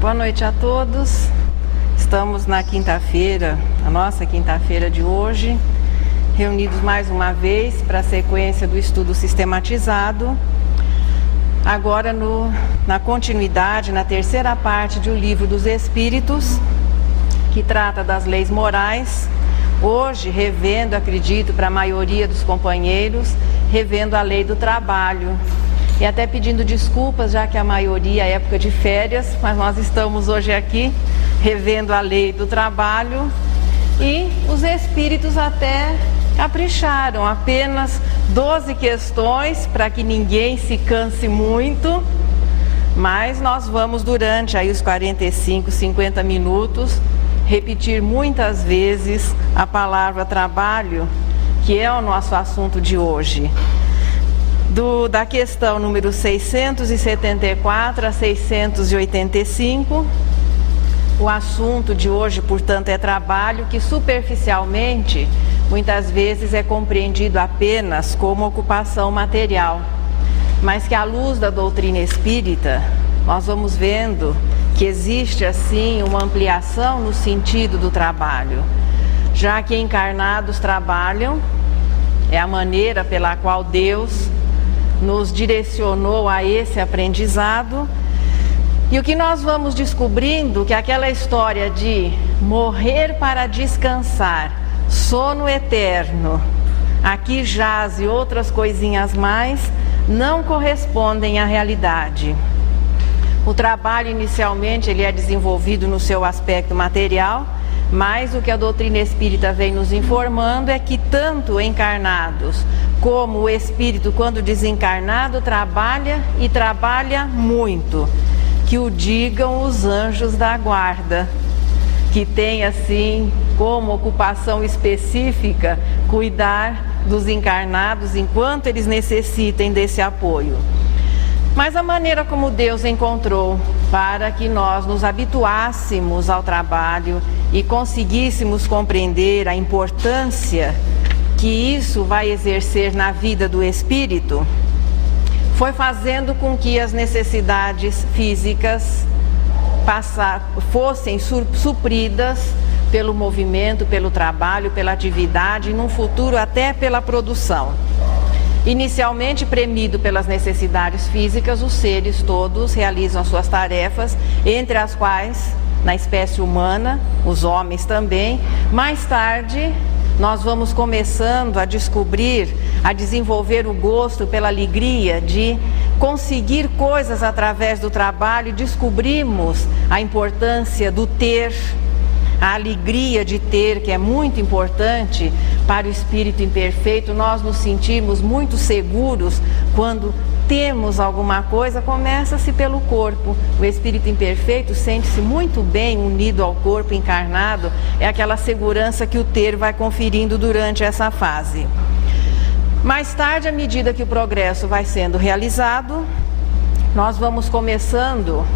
Boa noite a todos. Estamos na quinta-feira, a nossa quinta-feira de hoje, reunidos mais uma vez para a sequência do estudo sistematizado. Agora na continuidade, na terceira parte do Livro dos Espíritos, que trata das leis morais. Hoje, revendo, acredito, para a maioria dos companheiros, revendo a lei do trabalho. E até pedindo desculpas, já que a maioria é época de férias, mas nós estamos hoje aqui revendo a lei do trabalho. E os espíritos até capricharam, apenas 12 questões para que ninguém se canse muito. Mas nós vamos durante aí os 45, 50 minutos repetir muitas vezes a palavra trabalho, que é o nosso assunto de hoje. Da questão número 674 a 685, o assunto de hoje, portanto, é trabalho, que superficialmente, muitas vezes é compreendido apenas como ocupação material, mas que à luz da doutrina espírita, nós vamos vendo que existe assim uma ampliação no sentido do trabalho, já que encarnados trabalham, é a maneira pela qual Deus nos direcionou a esse aprendizado. E o que nós vamos descobrindo, que aquela história de morrer para descansar, sono eterno, aqui jaz e outras coisinhas mais, não correspondem à realidade. O trabalho inicialmente ele é desenvolvido no seu aspecto material, mas o que a doutrina espírita vem nos informando é que tanto encarnados como o espírito, quando desencarnado, trabalha e trabalha muito. Que o digam os anjos da guarda, que tem assim como ocupação específica cuidar dos encarnados enquanto eles necessitem desse apoio. Mas a maneira como Deus encontrou para que nós nos habituássemos ao trabalho e conseguíssemos compreender a importância que isso vai exercer na vida do espírito, foi fazendo com que as necessidades físicas fossem supridas pelo movimento, pelo trabalho, pela atividade e num futuro até pela produção. Inicialmente premido pelas necessidades físicas, os seres todos realizam as suas tarefas, entre as quais, na espécie humana, os homens também. Mais tarde, nós vamos começando a descobrir, a desenvolver o gosto pela alegria de conseguir coisas através do trabalho. Descobrimos a importância do ter, a alegria de ter, que é muito importante para o espírito imperfeito. Nós nos sentimos muito seguros quando temos alguma coisa. Começa-se pelo corpo. O espírito imperfeito sente-se muito bem unido ao corpo encarnado. É aquela segurança que o ter vai conferindo durante essa fase. Mais tarde, à medida que o progresso vai sendo realizado, nós vamos começando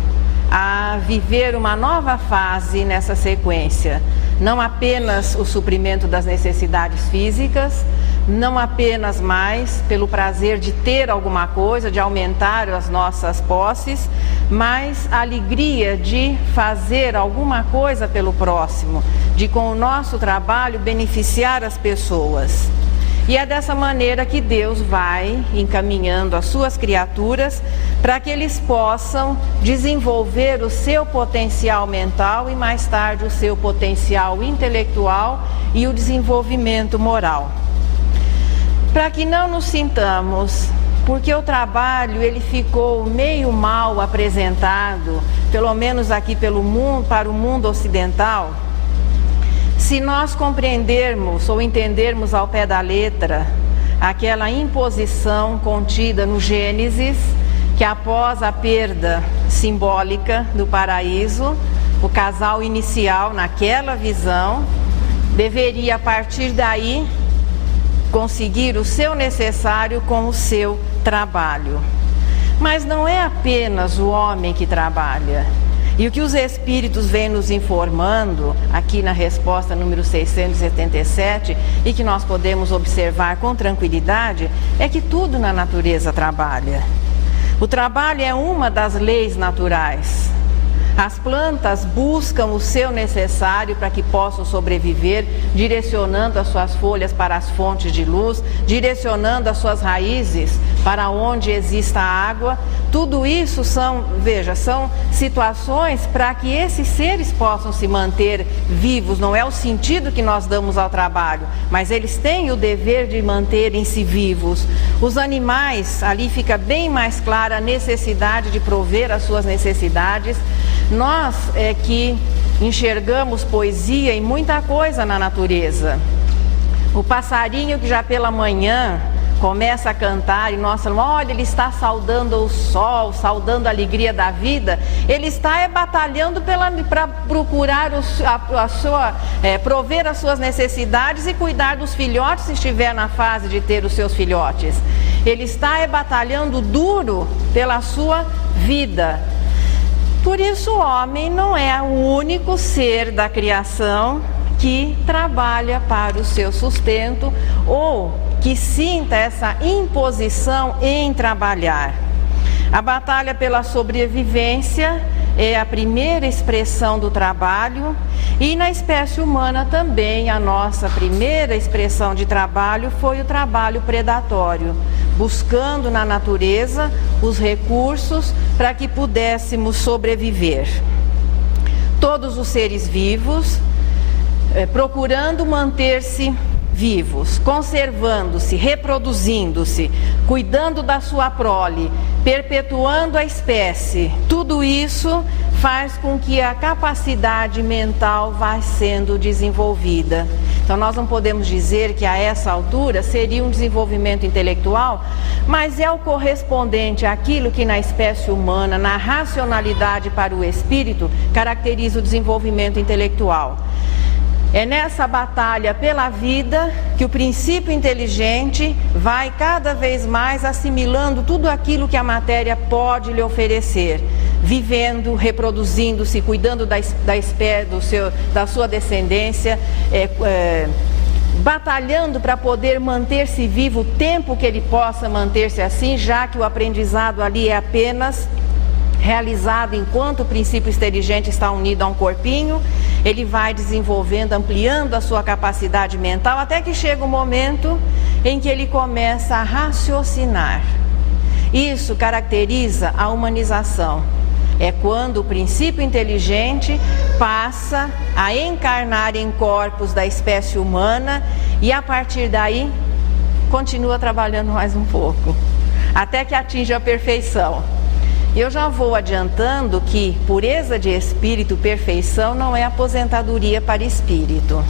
a viver uma nova fase nessa sequência. Não apenas o suprimento das necessidades físicas, não apenas mais pelo prazer de ter alguma coisa, de aumentar as nossas posses, mas a alegria de fazer alguma coisa pelo próximo, de com o nosso trabalho beneficiar as pessoas. E é dessa maneira que Deus vai encaminhando as suas criaturas para que eles possam desenvolver o seu potencial mental e mais tarde o seu potencial intelectual e o desenvolvimento moral. Para que não nos sintamos, porque o trabalho ele ficou meio mal apresentado, pelo menos aqui para o mundo ocidental. Se nós compreendermos ou entendermos ao pé da letra aquela imposição contida no Gênesis, que após a perda simbólica do paraíso, o casal inicial, naquela visão, deveria a partir daí conseguir o seu necessário com o seu trabalho. Mas não é apenas o homem que trabalha. E o que os espíritos vêm nos informando aqui na resposta número 677 e que nós podemos observar com tranquilidade é que tudo na natureza trabalha. O trabalho é uma das leis naturais. As plantas buscam o seu necessário para que possam sobreviver, direcionando as suas folhas para as fontes de luz, direcionando as suas raízes para onde exista água. Tudo isso são situações para que esses seres possam se manter vivos. Não é o sentido que nós damos ao trabalho, mas eles têm o dever de manterem-se vivos. Os animais, ali fica bem mais clara a necessidade de prover as suas necessidades. Nós é que enxergamos poesia em muita coisa na natureza. O passarinho que já pela manhã começa a cantar e nós falamos, olha, ele está saudando o sol, saudando a alegria da vida. Ele está batalhando para procurar prover as suas necessidades e cuidar dos filhotes se estiver na fase de ter os seus filhotes. Ele está batalhando duro pela sua vida. Por isso o homem não é o único ser da criação que trabalha para o seu sustento ou que sinta essa imposição em trabalhar. A batalha pela sobrevivência é a primeira expressão do trabalho e na espécie humana também a nossa primeira expressão de trabalho foi o trabalho predatório, buscando na natureza os recursos para que pudéssemos sobreviver. Todos os seres vivos procurando manter-se vivos, conservando-se, reproduzindo-se, cuidando da sua prole, perpetuando a espécie. Tudo isso faz com que a capacidade mental vá sendo desenvolvida. Então nós não podemos dizer que a essa altura seria um desenvolvimento intelectual, mas é o correspondente àquilo que na espécie humana, na racionalidade para o espírito, caracteriza o desenvolvimento intelectual. É nessa batalha pela vida que o princípio inteligente vai cada vez mais assimilando tudo aquilo que a matéria pode lhe oferecer, vivendo, reproduzindo-se, cuidando da sua descendência, batalhando para poder manter-se vivo o tempo que ele possa manter-se assim, já que o aprendizado ali é apenas realizado enquanto o princípio inteligente está unido a um corpinho. Ele vai desenvolvendo, ampliando a sua capacidade mental, até que chega o momento em que ele começa a raciocinar. Isso caracteriza a humanização. É quando o princípio inteligente passa a encarnar em corpos da espécie humana e a partir daí continua trabalhando mais um pouco, até que atinja a perfeição. Eu já vou adiantando que pureza de espírito, perfeição, não é aposentadoria para espírito.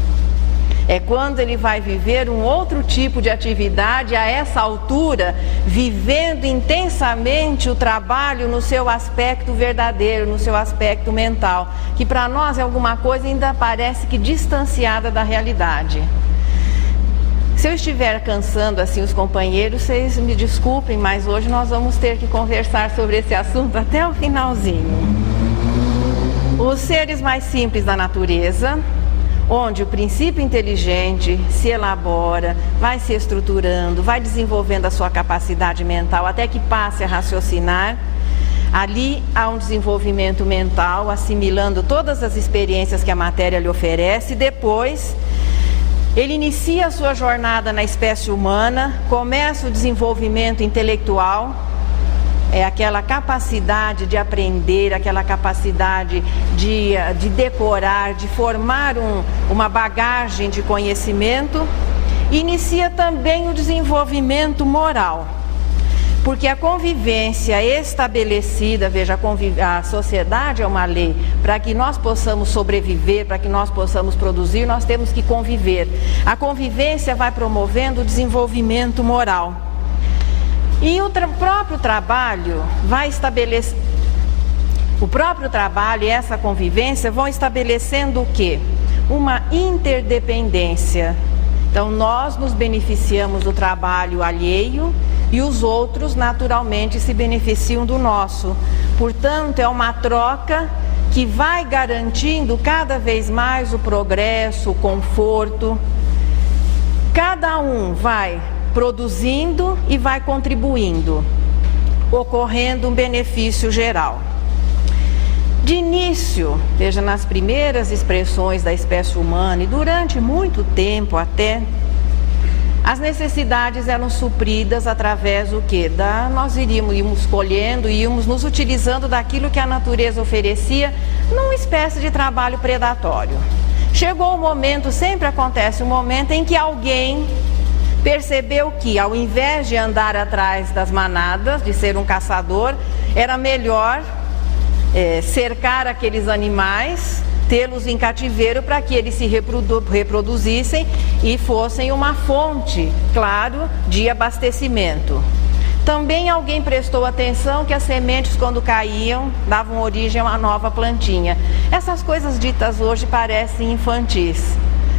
É quando ele vai viver um outro tipo de atividade a essa altura, vivendo intensamente o trabalho no seu aspecto verdadeiro, no seu aspecto mental, que para nós é alguma coisa ainda parece que distanciada da realidade. Se eu estiver cansando assim os companheiros, vocês me desculpem, mas hoje nós vamos ter que conversar sobre esse assunto até o finalzinho. Os seres mais simples da natureza, onde o princípio inteligente se elabora, vai se estruturando, vai desenvolvendo a sua capacidade mental até que passe a raciocinar. Ali há um desenvolvimento mental, assimilando todas as experiências que a matéria lhe oferece. Depois ele inicia a sua jornada na espécie humana, começa o desenvolvimento intelectual, é aquela capacidade de aprender, aquela capacidade de decorar, de formar uma bagagem de conhecimento. Inicia também o desenvolvimento moral, porque a convivência estabelecida, veja, a sociedade é uma lei, para que nós possamos sobreviver, para que nós possamos produzir, nós temos que conviver. A convivência vai promovendo o desenvolvimento moral. E o próprio trabalho vai estabelecer, o próprio trabalho e essa convivência vão estabelecendo o quê? Uma interdependência. Então nós nos beneficiamos do trabalho alheio e os outros naturalmente se beneficiam do nosso. Portanto, é uma troca que vai garantindo cada vez mais o progresso, o conforto. Cada um vai produzindo e vai contribuindo, ocorrendo um benefício geral. De início, início, veja, nas primeiras expressões da espécie humana e durante muito tempo até, as necessidades eram supridas através do quê? Nós íamos colhendo, íamos nos utilizando daquilo que a natureza oferecia numa espécie de trabalho predatório. Chegou o momento, sempre acontece um momento em que alguém percebeu que, ao invés de andar atrás das manadas, de ser um caçador, era melhor cercar aqueles animais, tê-los em cativeiro para que eles se reproduzissem e fossem uma fonte, claro, de abastecimento. Também alguém prestou atenção que as sementes, quando caíam, davam origem a uma nova plantinha. Essas coisas ditas hoje parecem infantis.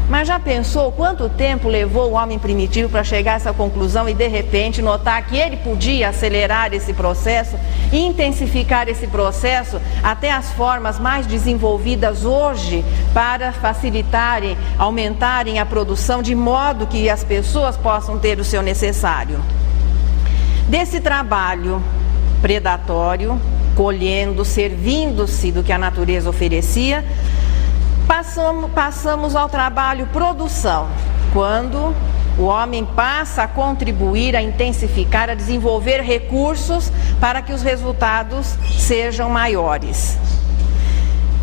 Mas já pensou quanto tempo levou o homem primitivo para chegar a essa conclusão e, de repente, notar que ele podia acelerar esse processo e intensificar esse processo até as formas mais desenvolvidas hoje para facilitarem, aumentarem a produção de modo que as pessoas possam ter o seu necessário? Desse trabalho predatório, colhendo, servindo-se do que a natureza oferecia, passamos ao trabalho produção, quando o homem passa a contribuir, a intensificar, a desenvolver recursos para que os resultados sejam maiores.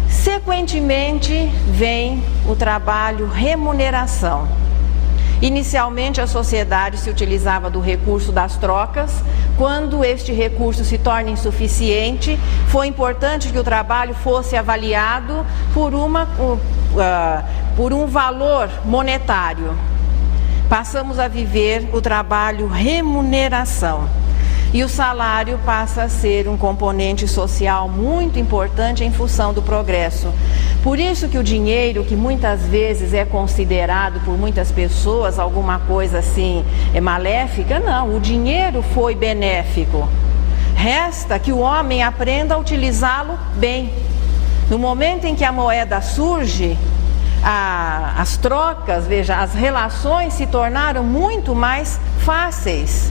Sequentemente vem o trabalho remuneração. Inicialmente a sociedade se utilizava do recurso das trocas. Quando este recurso se torna insuficiente, foi importante que o trabalho fosse avaliado por um valor monetário. Passamos a viver o trabalho remuneração. E o salário passa a ser um componente social muito importante em função do progresso. Por isso que o dinheiro, que muitas vezes é considerado por muitas pessoas alguma coisa assim maléfica, não, o dinheiro foi benéfico. Resta que o homem aprenda a utilizá-lo bem. No momento em que a moeda surge, as trocas, veja, as relações se tornaram muito mais fáceis.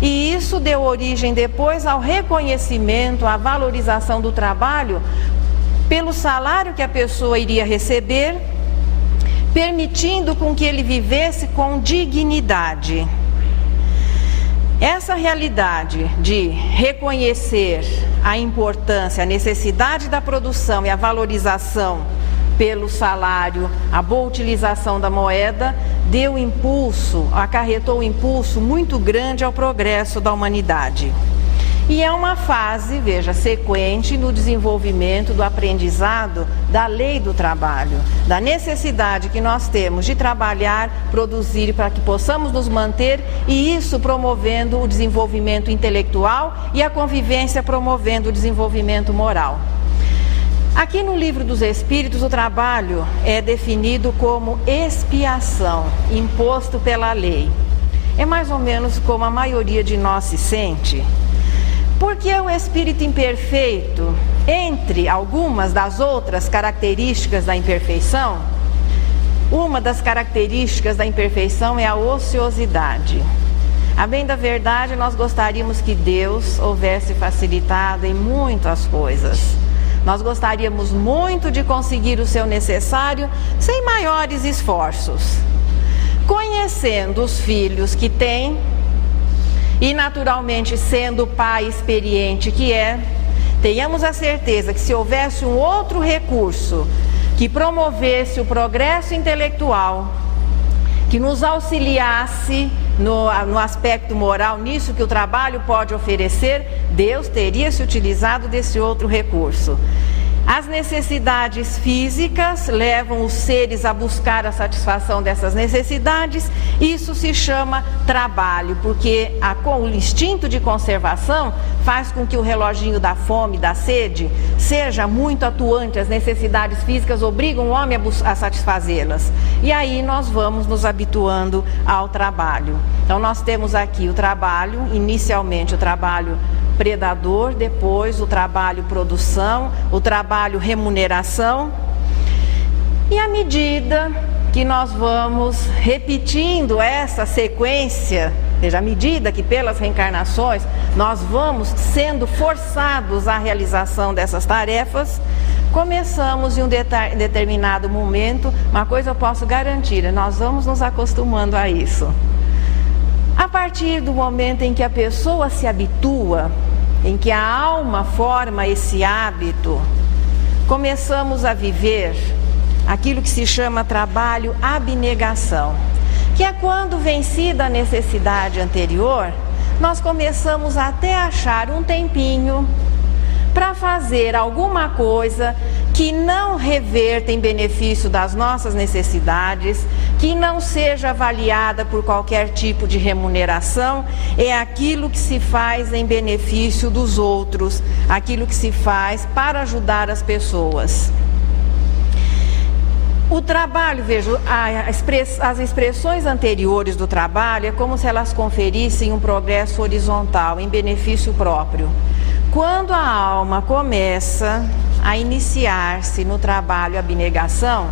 E isso deu origem depois ao reconhecimento, à valorização do trabalho pelo salário que a pessoa iria receber, permitindo com que ele vivesse com dignidade. Essa realidade de reconhecer a importância, a necessidade da produção e a valorização pelo salário, a boa utilização da moeda, deu impulso, acarretou um impulso muito grande ao progresso da humanidade. E é uma fase, veja, sequente no desenvolvimento do aprendizado da lei do trabalho, da necessidade que nós temos de trabalhar, produzir para que possamos nos manter, e isso promovendo o desenvolvimento intelectual e a convivência promovendo o desenvolvimento moral. Aqui no Livro dos Espíritos, o trabalho é definido como expiação, imposto pela lei. É mais ou menos como a maioria de nós se sente. Porque o espírito imperfeito, entre algumas das outras características da imperfeição, uma das características da imperfeição é a ociosidade. A bem da verdade, nós gostaríamos que Deus houvesse facilitado em muitas coisas. Nós gostaríamos muito de conseguir o seu necessário sem maiores esforços. Conhecendo os filhos que tem e naturalmente sendo o pai experiente que é, tenhamos a certeza que se houvesse um outro recurso que promovesse o progresso intelectual, que nos auxiliasse no aspecto moral, nisso que o trabalho pode oferecer, Deus teria se utilizado desse outro recurso. As necessidades físicas levam os seres a buscar a satisfação dessas necessidades. Isso se chama trabalho, porque o instinto de conservação faz com que o reloginho da fome, da sede, seja muito atuante. As necessidades físicas obrigam o homem a satisfazê-las. E aí nós vamos nos habituando ao trabalho. Então nós temos aqui o trabalho, inicialmente o trabalho predador, depois o trabalho produção, o trabalho remuneração. E à medida que nós vamos repetindo essa sequência, veja, à medida que pelas reencarnações nós vamos sendo forçados à realização dessas tarefas, começamos em um determinado momento, uma coisa eu posso garantir, nós vamos nos acostumando a isso. A partir do momento em que a pessoa se habitua, em que a alma forma esse hábito, começamos a viver aquilo que se chama trabalho abnegação, que é quando, vencida a necessidade anterior, nós começamos até a achar um tempinho para fazer alguma coisa que não reverta em benefício das nossas necessidades, que não seja avaliada por qualquer tipo de remuneração, é aquilo que se faz em benefício dos outros, aquilo que se faz para ajudar as pessoas. O trabalho, vejo, as expressões anteriores do trabalho é como se elas conferissem um progresso horizontal em benefício próprio. Quando a alma começa a iniciar-se no trabalho abnegação,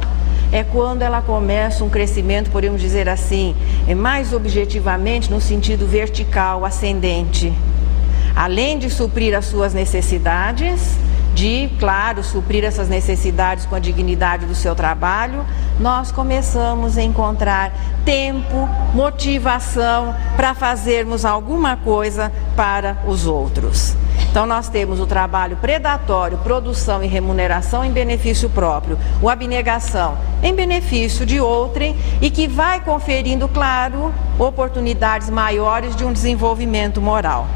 é quando ela começa um crescimento, podemos dizer assim, mais objetivamente no sentido vertical, ascendente. Além de suprir as suas necessidades, de, claro, suprir essas necessidades com a dignidade do seu trabalho, nós começamos a encontrar tempo, motivação para fazermos alguma coisa para os outros. Então nós temos o trabalho predatório, produção e remuneração em benefício próprio, o abnegação em benefício de outrem e que vai conferindo, claro, oportunidades maiores de um desenvolvimento moral.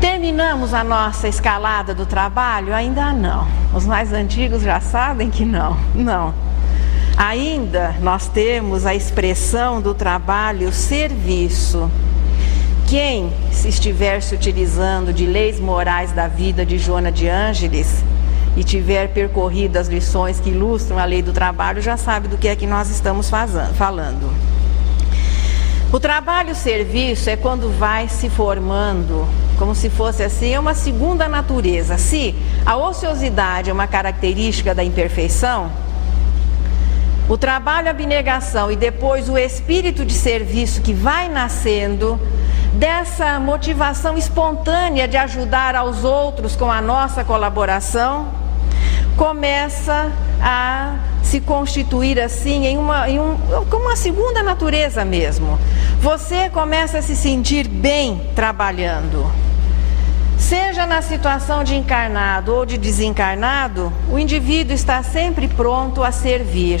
Terminamos a nossa escalada do trabalho? Ainda não. Os mais antigos já sabem que não. Ainda nós temos a expressão do trabalho serviço. Quem estiver se utilizando de Leis Morais da Vida de Joana de Ângeles e tiver percorrido as lições que ilustram a lei do trabalho, já sabe do que é que nós estamos falando. O trabalho-serviço é quando vai se formando, como se fosse assim, é uma segunda natureza. Se a ociosidade é uma característica da imperfeição, o trabalho-abnegação e depois o espírito de serviço que vai nascendo dessa motivação espontânea de ajudar aos outros com a nossa colaboração, começa a se constituir assim como uma segunda natureza mesmo. Você começa a se sentir bem trabalhando. Seja na situação de encarnado ou de desencarnado, o indivíduo está sempre pronto a servir.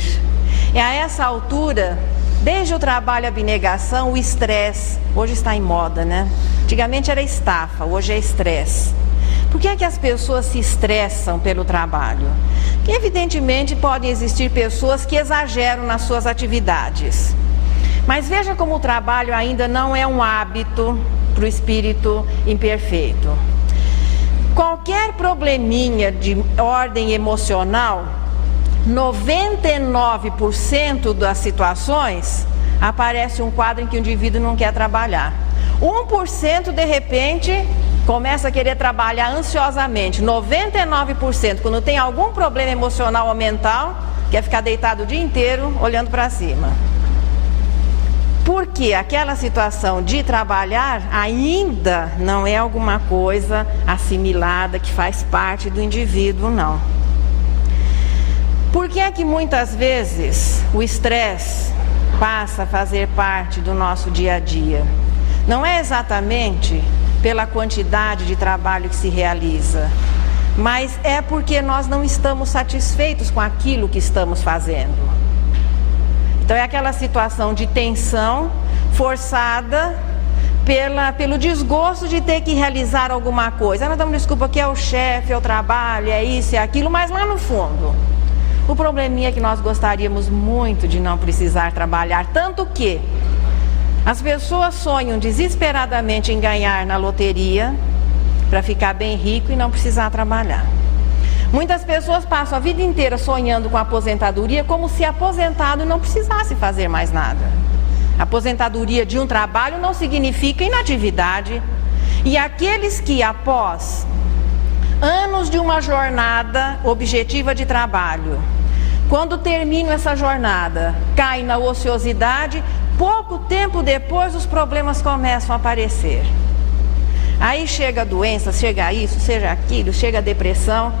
É a essa altura, desde o trabalho abnegação, o estresse, hoje está em moda, né? Antigamente era estafa, hoje é estresse. Por que é que as pessoas se estressam pelo trabalho? Porque evidentemente podem existir pessoas que exageram nas suas atividades. Mas veja como o trabalho ainda não é um hábito para o espírito imperfeito. Qualquer probleminha de ordem emocional, 99% das situações, aparece um quadro em que o indivíduo não quer trabalhar. 1% de repente começa a querer trabalhar ansiosamente. 99%, quando tem algum problema emocional ou mental, quer ficar deitado o dia inteiro olhando para cima. Porque aquela situação de trabalhar ainda não é alguma coisa assimilada que faz parte do indivíduo, não. Por que é que muitas vezes o estresse passa a fazer parte do nosso dia a dia? Não é exatamente pela quantidade de trabalho que se realiza, mas é porque nós não estamos satisfeitos com aquilo que estamos fazendo. Então é aquela situação de tensão forçada pelo desgosto de ter que realizar alguma coisa. Nós damos desculpa que é o chefe, é o trabalho, é isso, é aquilo, mas lá no fundo, o probleminha é que nós gostaríamos muito de não precisar trabalhar, tanto que as pessoas sonham desesperadamente em ganhar na loteria para ficar bem rico e não precisar trabalhar. Muitas pessoas passam a vida inteira sonhando com a aposentadoria como se aposentado não precisasse fazer mais nada. A aposentadoria de um trabalho não significa inatividade. E aqueles que após anos de uma jornada objetiva de trabalho, quando terminam essa jornada, caem na ociosidade, pouco tempo depois os problemas começam a aparecer. Aí chega a doença, chega isso, chega aquilo, chega a depressão.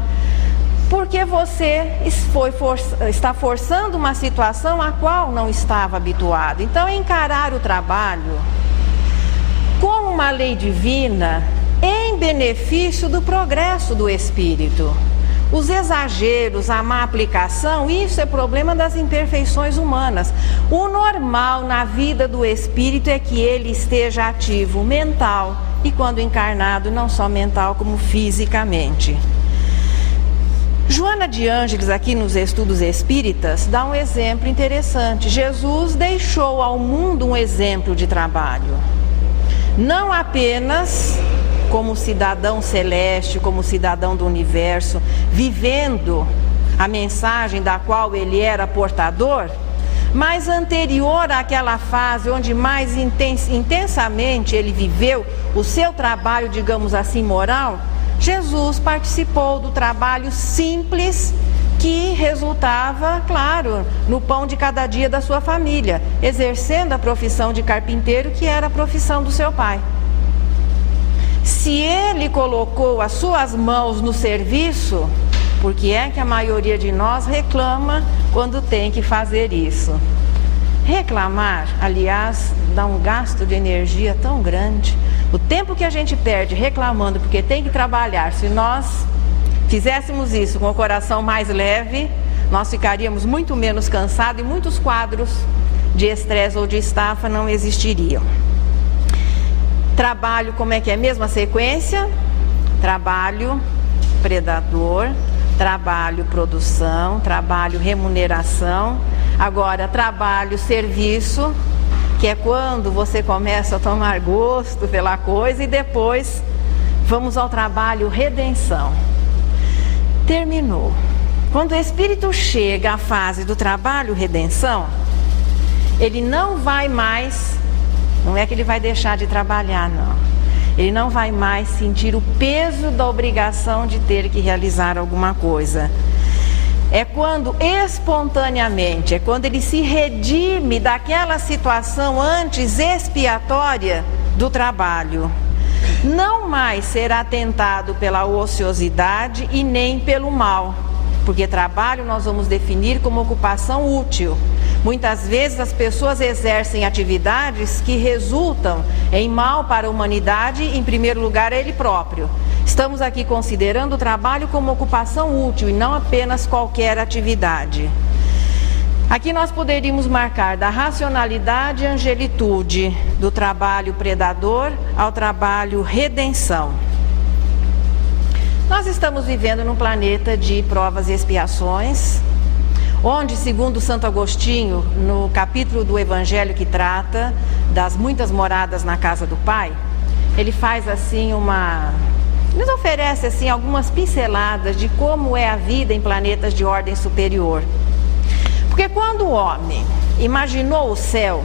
porque você está forçando uma situação a qual não estava habituado. Então, encarar o trabalho como uma lei divina em benefício do progresso do espírito. Os exageros, a má aplicação, isso é problema das imperfeições humanas. O normal na vida do espírito é que ele esteja ativo mental e, quando encarnado, não só mental como fisicamente. Joana de Ângeles, aqui nos Estudos Espíritas, dá um exemplo interessante. Jesus deixou ao mundo um exemplo de trabalho. Não apenas como cidadão celeste, como cidadão do universo, vivendo a mensagem da qual ele era portador, mas anterior àquela fase onde mais intensamente ele viveu o seu trabalho, digamos assim, moral, Jesus participou do trabalho simples que resultava, claro, no pão de cada dia da sua família, exercendo a profissão de carpinteiro, que era a profissão do seu pai. Se ele colocou as suas mãos no serviço, por que é que a maioria de nós reclama quando tem que fazer isso? Reclamar, aliás, dá um gasto de energia tão grande. O tempo que a gente perde reclamando porque tem que trabalhar, se nós fizéssemos isso com o coração mais leve, nós ficaríamos muito menos cansados e muitos quadros de estresse ou de estafa não existiriam. Trabalho, como é que é mesmo a sequência? Trabalho, predador, trabalho, produção, trabalho, remuneração. Agora, trabalho, serviço, que é quando você começa a tomar gosto pela coisa, e depois vamos ao trabalho, redenção. Terminou. Quando o espírito chega à fase do trabalho, redenção, ele não vai mais... Não é que ele vai deixar de trabalhar, não. Ele não vai mais sentir o peso da obrigação de ter que realizar alguma coisa. É quando espontaneamente, é quando ele se redime daquela situação antes expiatória do trabalho. Não mais será tentado pela ociosidade e nem pelo mal, porque trabalho nós vamos definir como ocupação útil. Muitas vezes as pessoas exercem atividades que resultam em mal para a humanidade, em primeiro lugar ele próprio. Estamos aqui considerando o trabalho como ocupação útil e não apenas qualquer atividade. Aqui nós poderíamos marcar da racionalidade e angelitude, do trabalho predador ao trabalho redenção. Nós estamos vivendo num planeta de provas e expiações, onde, segundo Santo Agostinho, no capítulo do Evangelho que trata das muitas moradas na casa do Pai, ele faz assim nos oferece assim algumas pinceladas de como é a vida em planetas de ordem superior. Porque quando o homem imaginou o céu,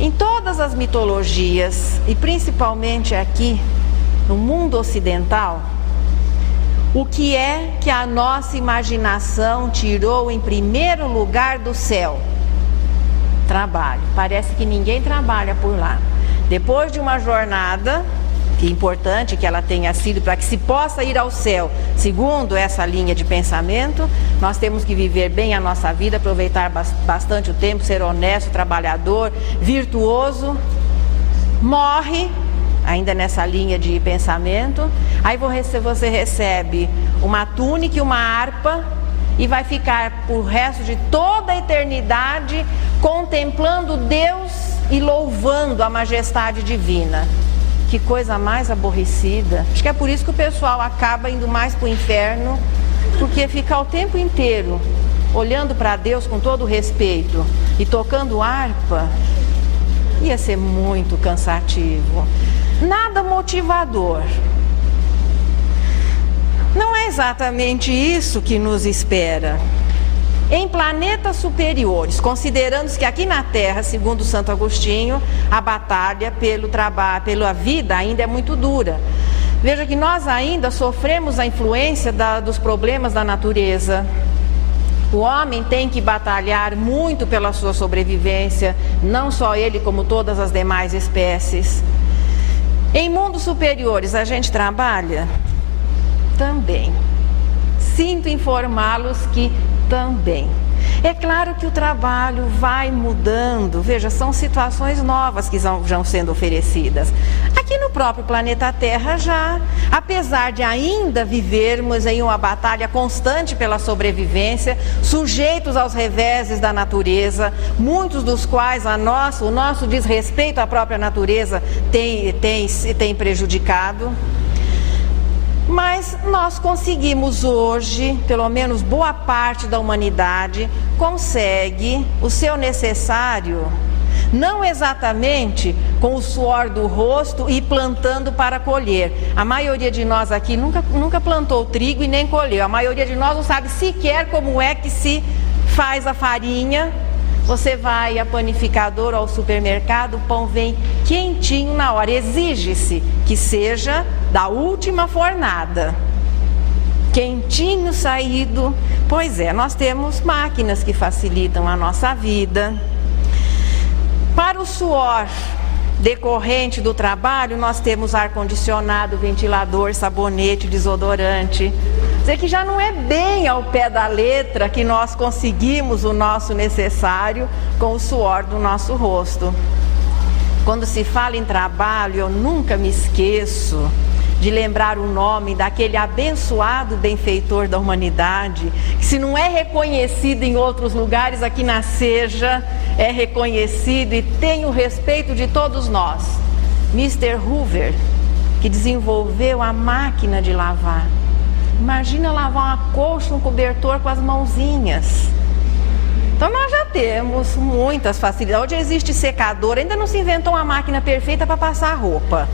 em todas as mitologias, e principalmente aqui no mundo ocidental, o que é que a nossa imaginação tirou em primeiro lugar do céu? Trabalho. Parece que ninguém trabalha por lá. Depois de uma jornada, que é importante que ela tenha sido para que se possa ir ao céu, segundo essa linha de pensamento, nós temos que viver bem a nossa vida, aproveitar bastante o tempo, ser honesto, trabalhador, virtuoso. Morre, ainda nessa linha de pensamento, aí você recebe uma túnica e uma harpa e vai ficar por resto de toda a eternidade contemplando Deus e louvando a majestade divina. Que coisa mais aborrecida. Acho que é por isso que o pessoal acaba indo mais para o inferno, porque ficar o tempo inteiro olhando para Deus com todo respeito e tocando harpa ia ser muito cansativo. Nada motivador. Não é exatamente isso que nos espera. Em planetas superiores, considerando que aqui na Terra, segundo Santo Agostinho, a batalha pelo trabalho, pela vida ainda é muito dura. Veja que nós ainda sofremos a influência dos problemas da natureza. O homem tem que batalhar muito pela sua sobrevivência, não só ele, como todas as demais espécies. Em mundos superiores, a gente trabalha? Também. sinto informá-los que também. É claro que o trabalho vai mudando, veja, são situações novas que vão sendo oferecidas. Aqui no próprio planeta Terra já, apesar de ainda vivermos em uma batalha constante pela sobrevivência, sujeitos aos reveses da natureza, muitos dos quais o nosso desrespeito à própria natureza tem prejudicado. Mas nós conseguimos hoje, pelo menos boa parte da humanidade, consegue o seu necessário, não exatamente com o suor do rosto e plantando para colher. A maioria de nós aqui nunca plantou trigo e nem colheu. A maioria de nós não sabe sequer como é que se faz a farinha. Você vai à panificadora ou ao supermercado, o pão vem quentinho na hora. Exige-se que seja da última fornada, quentinho saído. Pois é, nós temos máquinas que facilitam a nossa vida. Para o suor decorrente do trabalho, nós temos ar-condicionado, ventilador, sabonete, desodorante. Quer dizer que já não é bem ao pé da letra que nós conseguimos o nosso necessário com o suor do nosso rosto. Quando se fala em trabalho, eu nunca me esqueço de lembrar o nome daquele abençoado benfeitor da humanidade, que se não é reconhecido em outros lugares, aqui na Seja é reconhecido e tem o respeito de todos nós. Mr. Hoover, que desenvolveu a máquina de lavar. Imagina lavar uma colcha, um cobertor com as mãozinhas. Então nós já temos muitas facilidades. Hoje existe secador, ainda não se inventou uma máquina perfeita para passar roupa.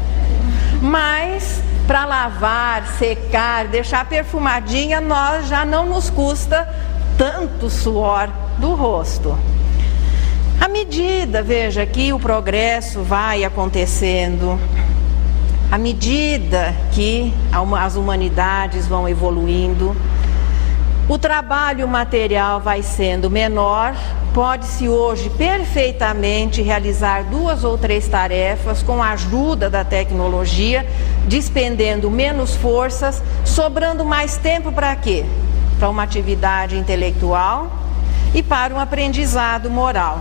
Mas para lavar, secar, deixar perfumadinha, nós já não nos custa tanto suor do rosto. À medida, veja, que o progresso vai acontecendo, à medida que as humanidades vão evoluindo, o trabalho material vai sendo menor. Pode-se hoje perfeitamente realizar 2 ou 3 tarefas com a ajuda da tecnologia, despendendo menos forças, sobrando mais tempo para quê? Para uma atividade intelectual e para um aprendizado moral.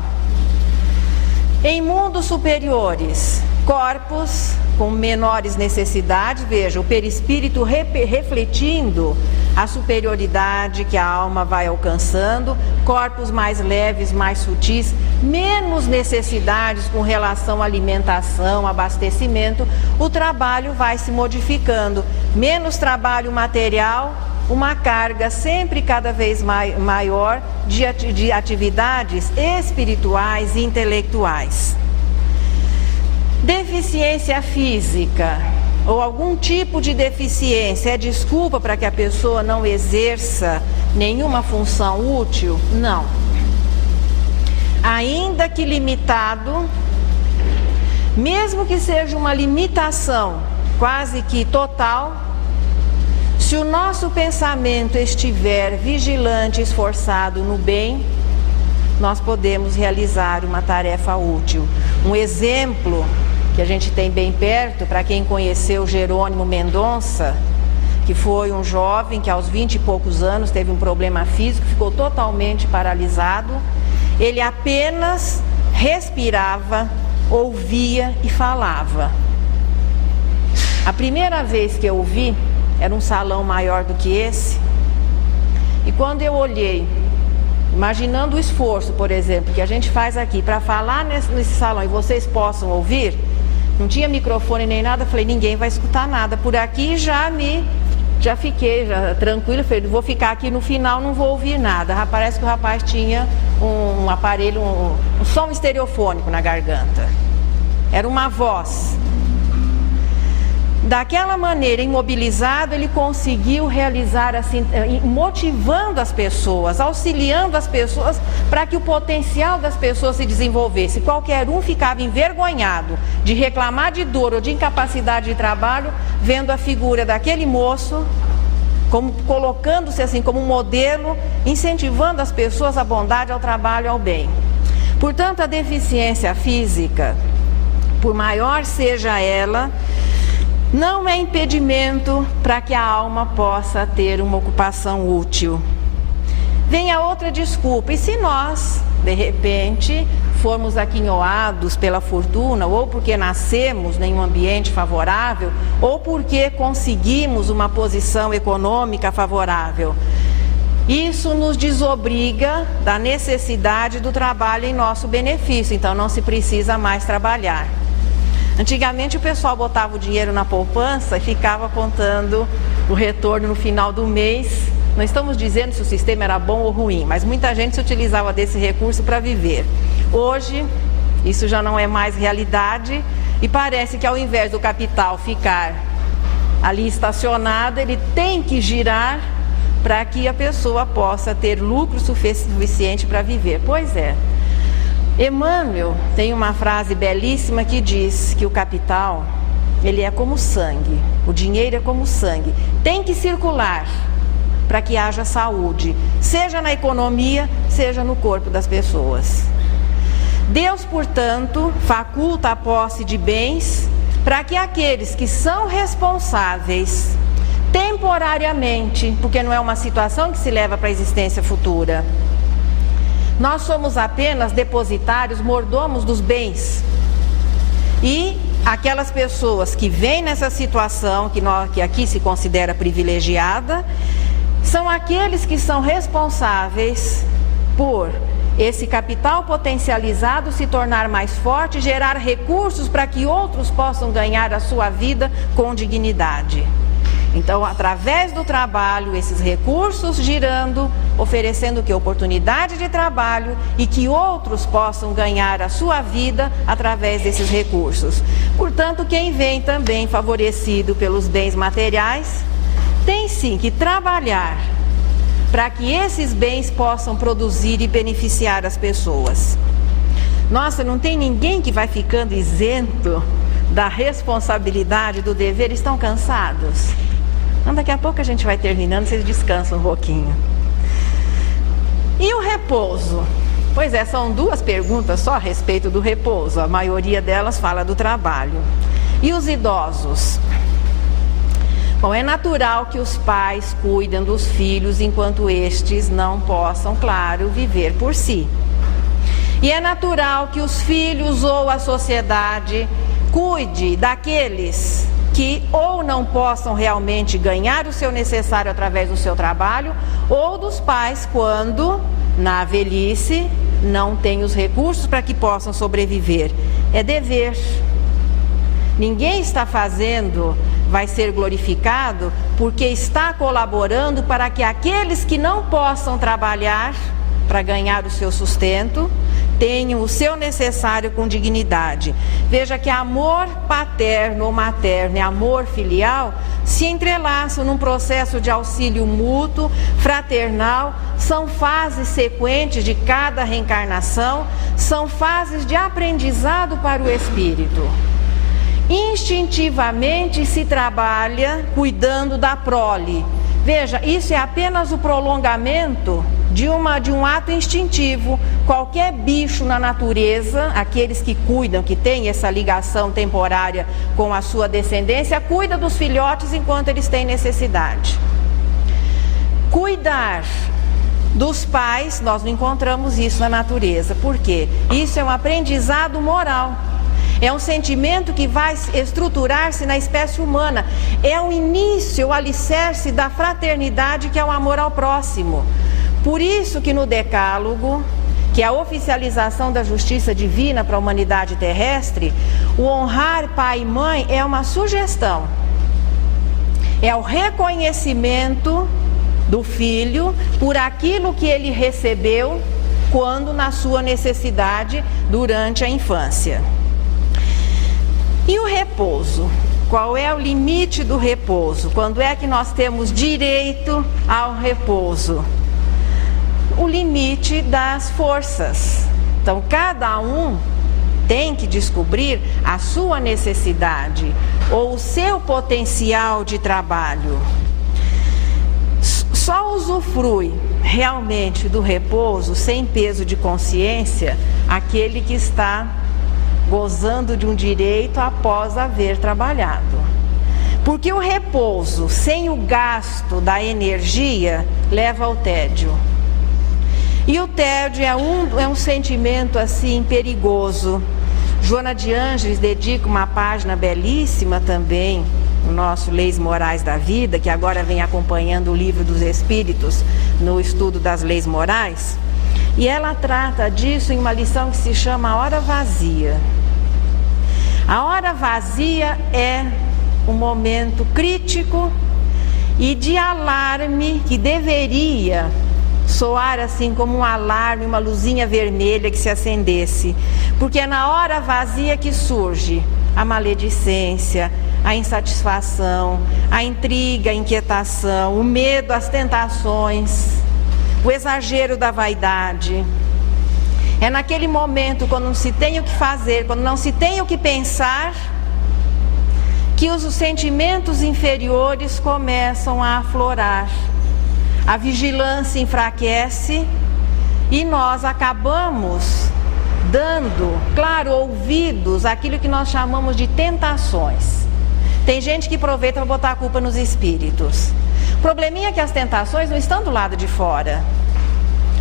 Em mundos superiores, corpos com menores necessidades, veja, o perispírito refletindo a superioridade que a alma vai alcançando, corpos mais leves, mais sutis, menos necessidades com relação à alimentação, abastecimento, o trabalho vai se modificando, menos trabalho material, uma carga sempre cada vez maior de atividades espirituais e intelectuais. Deficiência física ou algum tipo de deficiência é desculpa para que a pessoa não exerça nenhuma função útil? Não. Ainda que limitado, mesmo que seja uma limitação quase que total, se o nosso pensamento estiver vigilante, esforçado no bem, nós podemos realizar uma tarefa útil. Um exemplo que a gente tem bem perto, para quem conheceu Jerônimo Mendonça, que foi um jovem que aos 20 e poucos anos teve um problema físico, ficou totalmente paralisado. Ele apenas respirava, ouvia e falava. A primeira vez que eu o vi, era um salão maior do que esse, e quando eu olhei, imaginando o esforço, por exemplo, que a gente faz aqui para falar nesse salão e vocês possam ouvir, não tinha microfone nem nada, falei, ninguém vai escutar nada. Por aqui já fiquei tranquilo, falei, vou ficar aqui no final, não vou ouvir nada. Parece que o rapaz tinha um aparelho, um som estereofônico na garganta. Era uma voz. Daquela maneira, imobilizado, ele conseguiu realizar assim, motivando as pessoas, auxiliando as pessoas para que o potencial das pessoas se desenvolvesse. Qualquer um ficava envergonhado de reclamar de dor ou de incapacidade de trabalho, vendo a figura daquele moço, colocando-se assim como um modelo, incentivando as pessoas à bondade, ao trabalho, ao bem. Portanto, a deficiência física, por maior seja ela, não é impedimento para que a alma possa ter uma ocupação útil. Vem a outra desculpa: e se nós, de repente, formos aquinhoados pela fortuna, ou porque nascemos em um ambiente favorável, ou porque conseguimos uma posição econômica favorável? Isso nos desobriga da necessidade do trabalho em nosso benefício, então não se precisa mais trabalhar. Antigamente o pessoal botava o dinheiro na poupança e ficava contando o retorno no final do mês. Não estamos dizendo se o sistema era bom ou ruim, mas muita gente se utilizava desse recurso para viver. Hoje, isso já não é mais realidade e parece que ao invés do capital ficar ali estacionado, ele tem que girar para que a pessoa possa ter lucro suficiente para viver. Pois é. Emmanuel tem uma frase belíssima que diz que o capital, ele é como sangue, o dinheiro é como sangue, tem que circular para que haja saúde, seja na economia, seja no corpo das pessoas. Deus, portanto, faculta a posse de bens para que aqueles que são responsáveis temporariamente, porque não é uma situação que se leva para a existência futura. Nós somos apenas depositários, mordomos dos bens. E aquelas pessoas que vêm nessa situação, que aqui se considera privilegiada, são aqueles que são responsáveis por esse capital potencializado se tornar mais forte, gerar recursos para que outros possam ganhar a sua vida com dignidade. Então, através do trabalho, esses recursos girando, oferecendo o que? Oportunidade de trabalho e que outros possam ganhar a sua vida através desses recursos. Portanto, quem vem também favorecido pelos bens materiais, tem sim que trabalhar para que esses bens possam produzir e beneficiar as pessoas. Nossa, não tem ninguém que vai ficando isento da responsabilidade, do dever. Estão cansados? Então, daqui a pouco a gente vai terminando, vocês descansam um pouquinho. E o repouso? Pois é, são duas perguntas só a respeito do repouso. A maioria delas fala do trabalho. E os idosos? Bom, é natural que os pais cuidem dos filhos enquanto estes não possam, claro, viver por si. E é natural que os filhos ou a sociedade cuide daqueles que ou não possam realmente ganhar o seu necessário através do seu trabalho, ou dos pais quando, na velhice, não têm os recursos para que possam sobreviver. É dever. Ninguém está fazendo, vai ser glorificado, porque está colaborando para que aqueles que não possam trabalhar para ganhar o seu sustento, tenham o seu necessário com dignidade. Veja que amor paterno ou materno e amor filial se entrelaçam num processo de auxílio mútuo, fraternal, são fases sequentes de cada reencarnação, são fases de aprendizado para o espírito. Instintivamente se trabalha cuidando da prole. Veja, isso é apenas o prolongamento de um ato instintivo. Qualquer bicho na natureza, aqueles que cuidam, que têm essa ligação temporária com a sua descendência, cuida dos filhotes enquanto eles têm necessidade. Cuidar dos pais, nós não encontramos isso na natureza. Por quê? Isso é um aprendizado moral. É um sentimento que vai estruturar-se na espécie humana. É o início, o alicerce da fraternidade, que é o amor ao próximo. Por isso que no Decálogo, que é a oficialização da justiça divina para a humanidade terrestre, o honrar pai e mãe é uma sugestão. É o reconhecimento do filho por aquilo que ele recebeu quando na sua necessidade durante a infância. E o repouso? Qual é o limite do repouso? Quando é que nós temos direito ao repouso? O limite das forças. Então, cada um tem que descobrir a sua necessidade ou o seu potencial de trabalho. Só usufrui realmente do repouso, sem peso de consciência, aquele que está gozando de um direito após haver trabalhado. Porque o repouso sem o gasto da energia leva ao tédio. E o tédio é um sentimento assim perigoso. Joana de Ângeles dedica uma página belíssima também no nosso Leis Morais da Vida, que agora vem acompanhando o Livro dos Espíritos no estudo das leis morais. E ela trata disso em uma lição que se chama A Hora Vazia. A hora vazia é um momento crítico e de alarme que deveria soar assim como um alarme, uma luzinha vermelha que se acendesse, porque é na hora vazia que surge a maledicência, a insatisfação, a intriga, a inquietação, o medo, as tentações, o exagero da vaidade. É naquele momento, quando não se tem o que fazer, quando não se tem o que pensar, que os sentimentos inferiores começam a aflorar. A vigilância enfraquece e nós acabamos dando, claro, ouvidos àquilo que nós chamamos de tentações. Tem gente que aproveita para botar a culpa nos espíritos. O probleminha é que as tentações não estão do lado de fora.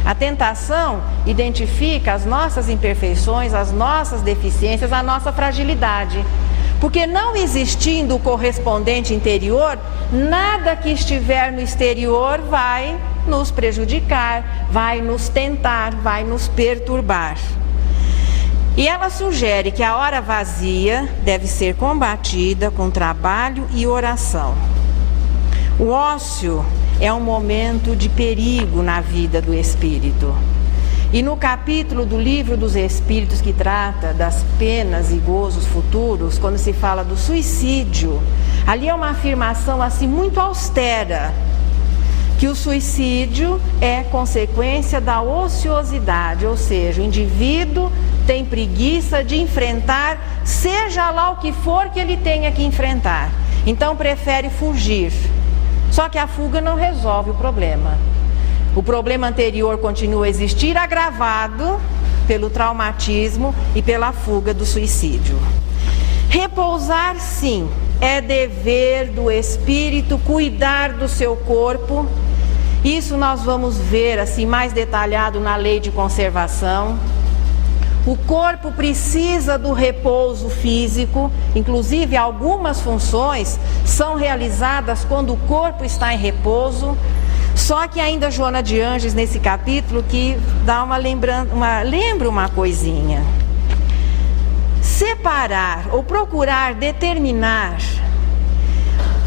A tentação identifica as nossas imperfeições, as nossas deficiências, a nossa fragilidade. Porque não existindo o correspondente interior, nada que estiver no exterior vai nos prejudicar, vai nos tentar, vai nos perturbar. E ela sugere que a hora vazia deve ser combatida com trabalho e oração. O ócio é um momento de perigo na vida do espírito. E no capítulo do Livro dos Espíritos que trata das penas e gozos futuros, quando se fala do suicídio, ali é uma afirmação assim muito austera, que o suicídio é consequência da ociosidade, ou seja, o indivíduo tem preguiça de enfrentar, seja lá o que for que ele tenha que enfrentar. Então prefere fugir. Só que a fuga não resolve o problema. O problema anterior continua a existir, agravado pelo traumatismo e pela fuga do suicídio. Repousar, sim, é dever do espírito cuidar do seu corpo. Isso nós vamos ver assim mais detalhado na lei de conservação. O corpo precisa do repouso físico, inclusive algumas funções são realizadas quando o corpo está em repouso. Só que ainda Joana de Ângeles, nesse capítulo, que dá lembra uma coisinha. Separar ou procurar determinar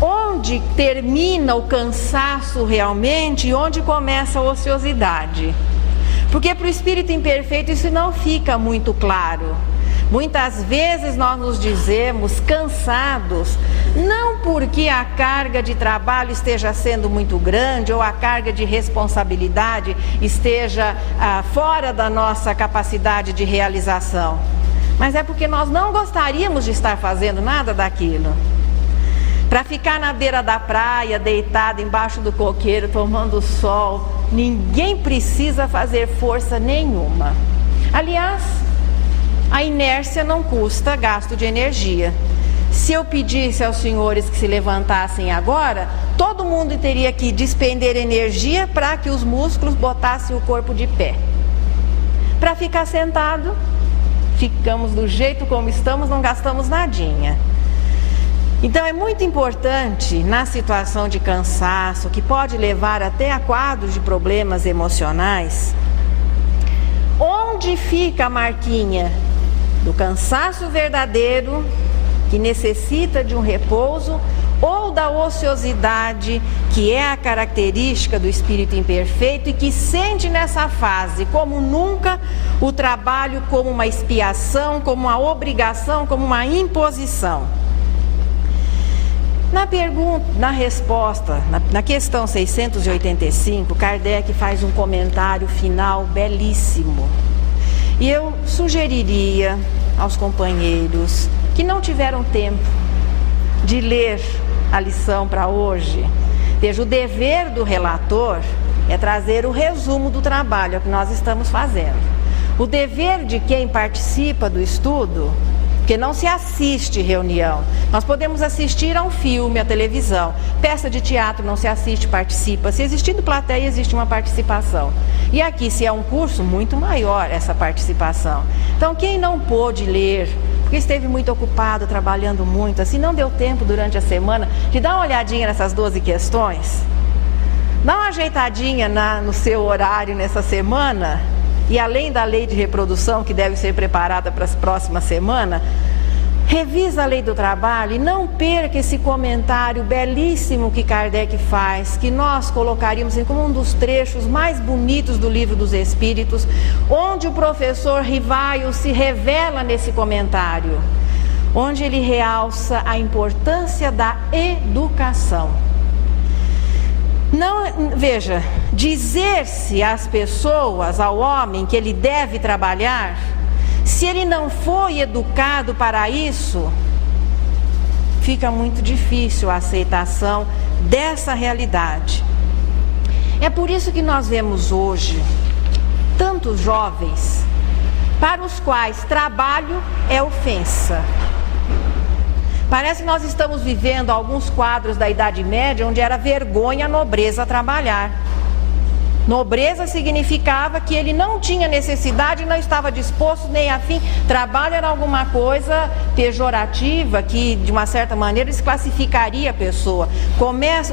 onde termina o cansaço realmente e onde começa a ociosidade. Porque para o espírito imperfeito isso não fica muito claro. Muitas vezes nós nos dizemos cansados, não porque a carga de trabalho esteja sendo muito grande ou a carga de responsabilidade esteja fora da nossa capacidade de realização, mas é porque nós não gostaríamos de estar fazendo nada daquilo. Para ficar na beira da praia, deitado embaixo do coqueiro, tomando sol, ninguém precisa fazer força nenhuma. Aliás, a inércia não custa gasto de energia. Se eu pedisse aos senhores que se levantassem agora, todo mundo teria que despender energia para que os músculos botassem o corpo de pé. Para ficar sentado, ficamos do jeito como estamos, não gastamos nadinha. Então é muito importante, na situação de cansaço, que pode levar até a quadros de problemas emocionais, onde fica a marquinha do cansaço verdadeiro, que necessita de um repouso, ou da ociosidade, que é a característica do espírito imperfeito e que sente nessa fase, como nunca, o trabalho como uma expiação, como uma obrigação, como uma imposição. Na resposta, na questão 685, Kardec faz um comentário final belíssimo. E eu sugeriria aos companheiros que não tiveram tempo de ler a lição para hoje. Veja, o dever do relator é trazer o resumo do trabalho que nós estamos fazendo. O dever de quem participa do estudo porque não se assiste reunião. Nós podemos assistir a um filme, a televisão. Peça de teatro não se assiste, participa. Se existindo plateia, existe uma participação. E aqui, se é um curso, muito maior essa participação. Então, quem não pôde ler, porque esteve muito ocupado, trabalhando muito, assim, não deu tempo durante a semana de dar uma olhadinha nessas 12 questões, dá uma ajeitadinha no seu horário nessa semana, e além da lei de reprodução, que deve ser preparada para as próximas semanas, revisa a lei do trabalho e não perca esse comentário belíssimo que Kardec faz, que nós colocaríamos como um dos trechos mais bonitos do Livro dos Espíritos, onde o professor Rivaio se revela nesse comentário, onde ele realça a importância da educação. Não, veja, dizer-se às pessoas, ao homem, que ele deve trabalhar, se ele não foi educado para isso, fica muito difícil a aceitação dessa realidade. É por isso que nós vemos hoje tantos jovens para os quais trabalho é ofensa. Parece que nós estamos vivendo alguns quadros da Idade Média onde era vergonha a nobreza trabalhar. Nobreza significava que ele não tinha necessidade, não estava disposto nem afim. Trabalho era alguma coisa pejorativa que, de uma certa maneira, desclassificaria a pessoa.